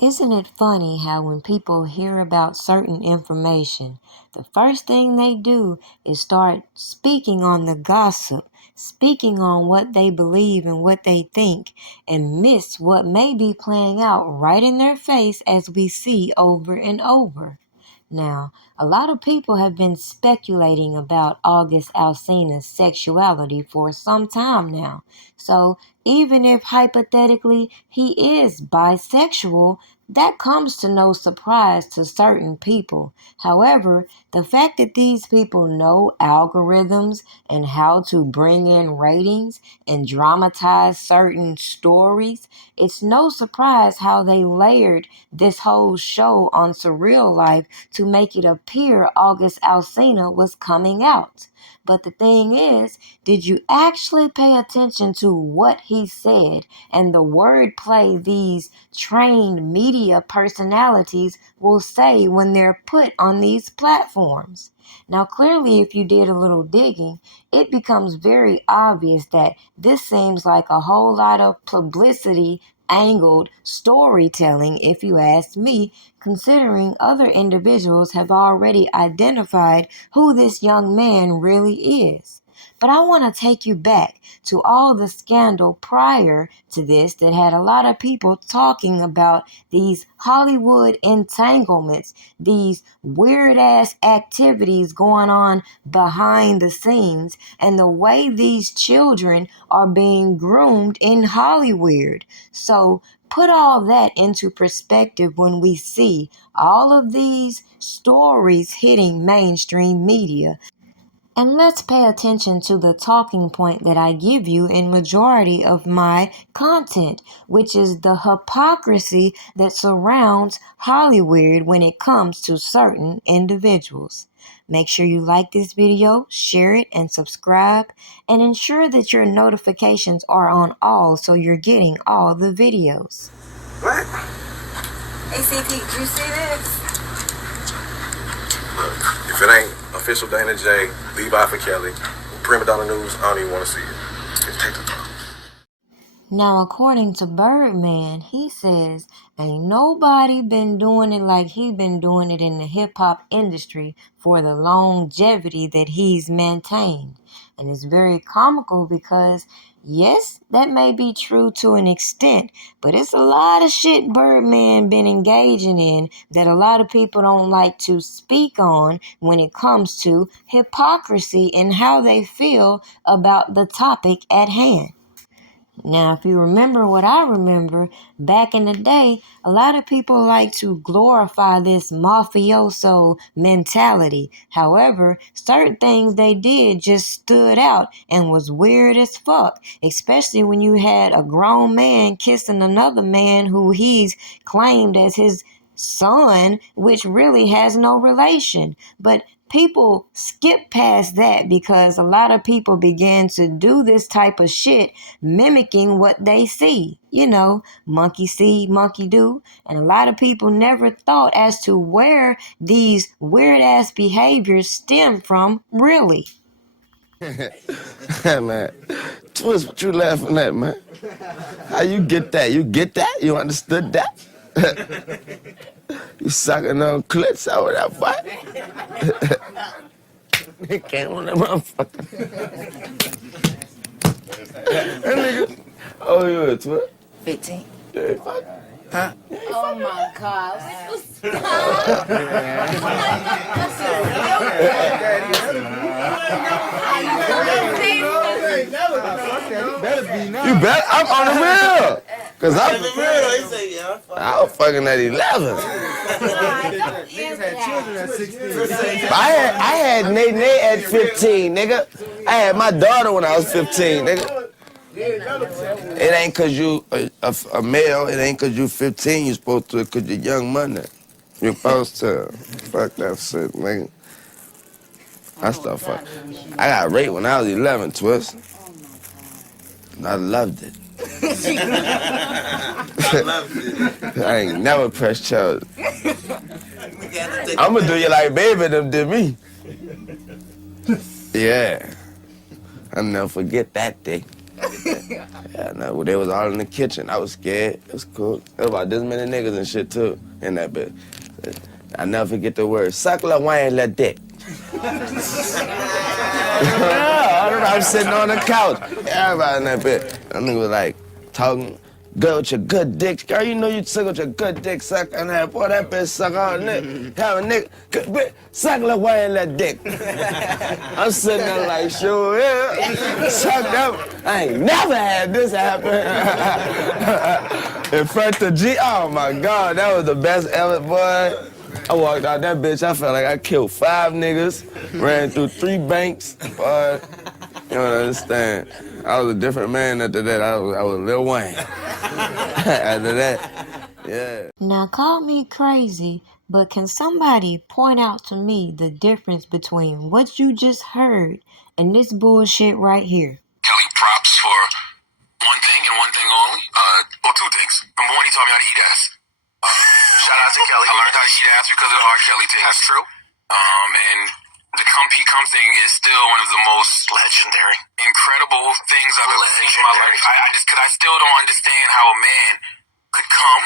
Isn't it funny how when people hear about certain information, the first thing they do is start speaking on the gossip, speaking on what they believe and what they think, and miss what may be playing out right in their face as we see over and over? Now, a lot of people have been speculating about August Alsina's sexuality for some time now. So, even if hypothetically he is bisexual, that comes to no surprise to certain people. However, the fact that these people know algorithms and how to bring in ratings and dramatize certain stories, it's no surprise how they layered this whole show on Surreal Life to make it appear August Alsina was coming out. But the thing is, did you actually pay attention to what he said and the wordplay these trained media personalities will say when they're put on these platforms? Now, clearly, if you did a little digging, it becomes very obvious that this seems like a whole lot of publicity angled storytelling, if you ask me, considering other individuals have already identified who this young man really is. But I want to take you back to all the scandal prior to this that had a lot of people talking about these Hollywood entanglements, these weird-ass activities going on behind the scenes, and the way these children are being groomed in Hollyweird. So put all that into perspective when we see all of these stories hitting mainstream media. And let's pay attention to the talking point that I give you in majority of my content, which is the hypocrisy that surrounds Hollyweird when it comes to certain individuals. Make sure you like this video, share it, and subscribe, and ensure that your notifications are on all so you're getting all the videos. What? ACT, did you see this? Look, if it ain't official Dana J, Levi for Kelly, Prima Donna News, I don't even want to see it. Just take the time. Now, according to Birdman, he says ain't nobody been doing it like he been doing it in the hip-hop industry for the longevity that he's maintained. And it's very comical because, yes, that may be true to an extent, but it's a lot of shit Birdman been engaging in that a lot of people don't like to speak on when it comes to hypocrisy and how they feel about the topic at hand. Now, if you remember what I remember, back in the day, a lot of people like to glorify this mafioso mentality. However, certain things they did just stood out and was weird as fuck, especially when you had a grown man kissing another man who he's claimed as his son, which really has no relation. But people skip past that because a lot of people began to do this type of shit mimicking what they see. You know, monkey see, monkey do. And a lot of people never thought as to where these weird-ass behaviors stem from, really. Man, Twist, what you laughing at, man? How you get that? You get that? You understood that? You sucking on clits over that butt? They came on that motherfucker. That nigga. Oh, you a Twist? 15. Yeah, fuck. Huh? Oh my God. You bet? I'm on the real. Cause I'm the real. I was fucking at 11. I had Nate at 15, nigga. I had my daughter when I was 15, nigga. It ain't cause you a male, it ain't cause you 15, you supposed to, cause you're young money. You're supposed to. Fuck that shit, nigga. I started fucking. I got raped when I was 11, Twist. I loved it. I loved it. I ain't never pressed charges. I'ma do you like baby them did me. Yeah. I'll never forget that day. Yeah, no, they was all in the kitchen. I was scared. It was cool. There was about this many niggas and shit too in that bitch. I never forget the word. Suck la wine la dick. I was sitting on the couch. Everybody in that bitch. That nigga was like talking. Girl with your good dick. Girl, you know you took with your good dick suck on that. Boy, that bitch suck all nigga. Have a nigga, good bitch, suck la wine la dick. I'm sitting there like, sure, yeah. Sucked up. I ain't never had this happen. In front of G. Oh my God, that was the best ever, boy. I walked out that bitch, I felt like I killed 5 niggas, ran through 3 banks, boy. You don't understand. I was a different man after that. I was Lil Wayne. After that, yeah. Now call me crazy, but can somebody point out to me the difference between what you just heard and this bullshit right here? Kelly props for one thing and one thing only. Well, 2 things. Number 1, he taught me how to eat ass. Shout out to Kelly. I learned how to eat ass because of the R. Kelly thing. That's true. And the Come Pee Come thing is still one of the most legendary, incredible things I've ever seen in my life. I still don't understand how a man could come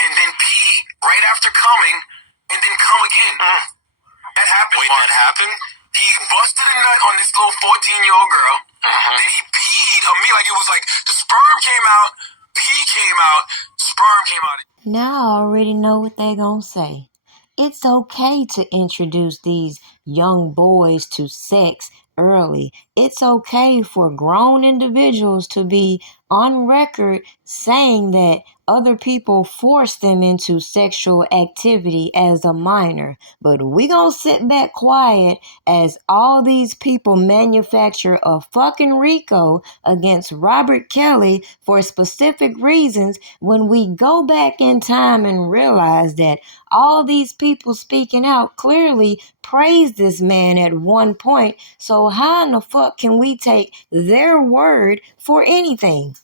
and then pee right after coming and then come again. That happened. Wait, that happened? He busted a nut on this little 14-year-old girl. Then he peed on me like it was like the sperm came out, pee came out, sperm came out. Now I already know what they gonna say. It's okay to introduce these young boys to sex early. It's okay for grown individuals to be on record saying that other people force them into sexual activity as a minor. But we gonna sit back quiet as all these people manufacture a fucking RICO against Robert Kelly for specific reasons when we go back in time and realize that all these people speaking out clearly praised this man at one point. So how in the fuck can we take their word for anything?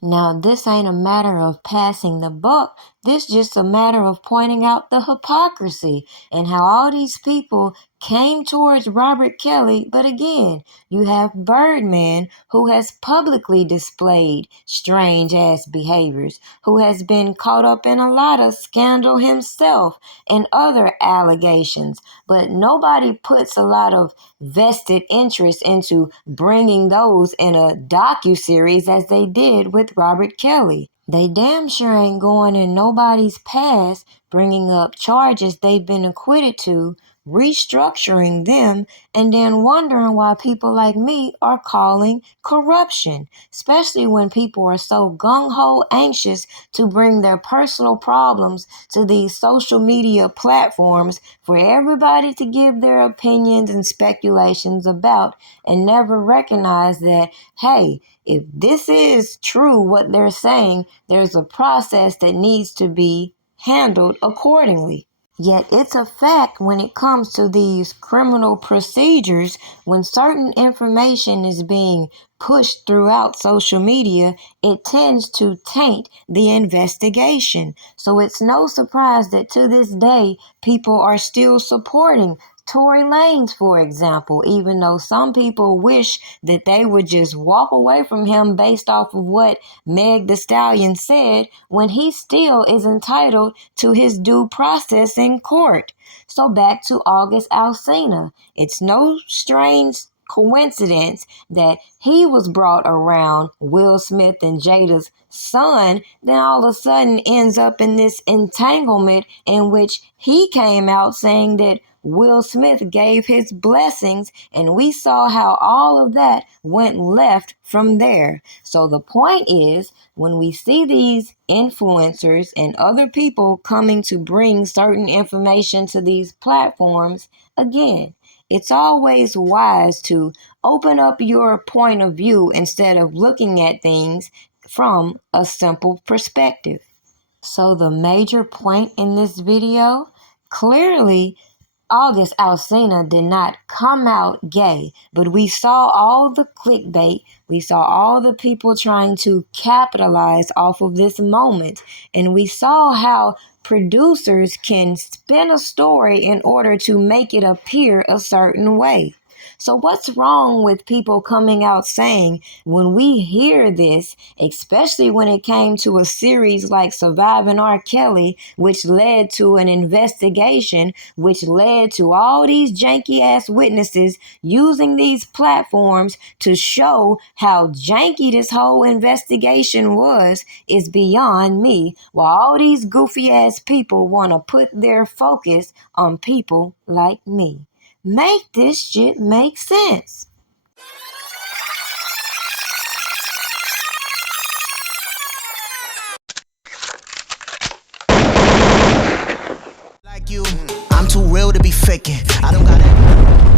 Now, this ain't a matter of passing the buck. This just a matter of pointing out the hypocrisy and how all these people came towards Robert Kelly. But again, you have Birdman, who has publicly displayed strange-ass behaviors, who has been caught up in a lot of scandal himself and other allegations. But nobody puts a lot of vested interest into bringing those in a docuseries as they did with Robert Kelly. They damn sure ain't going in nobody's past bringing up charges they've been acquitted to, restructuring them, and then wondering why people like me are calling corruption, especially when people are so gung-ho anxious to bring their personal problems to these social media platforms for everybody to give their opinions and speculations about, and never recognize that, hey, if this is true what they're saying, there's a process that needs to be handled accordingly. Yet it's a fact when it comes to these criminal procedures, when certain information is being pushed throughout social media, it tends to taint the investigation. So it's no surprise that to this day, people are still supporting Tory Lanez, for example, even though some people wish that they would just walk away from him based off of what Meg Thee Stallion said, when he still is entitled to his due process in court. So back to August Alsina. It's no strange coincidence that he was brought around Will Smith and Jada's son, then all of a sudden ends up in this entanglement in which he came out saying that Will Smith gave his blessings, and we saw how all of that went left from there. So the point is, when we see these influencers and other people coming to bring certain information to these platforms, again, it's always wise to open up your point of view instead of looking at things from a simple perspective. So the major point in this video, clearly, August Alsina did not come out gay, but we saw all the clickbait. We saw all the people trying to capitalize off of this moment, and we saw how producers can spin a story in order to make it appear a certain way. So what's wrong with people coming out saying, when we hear this, especially when it came to a series like Surviving R. Kelly, which led to an investigation, which led to all these janky ass witnesses using these platforms to show how janky this whole investigation was, is beyond me, while all these goofy ass people want to put their focus on people like me. Make this shit make sense. Like you, I'm too real to be faking. I don't got it.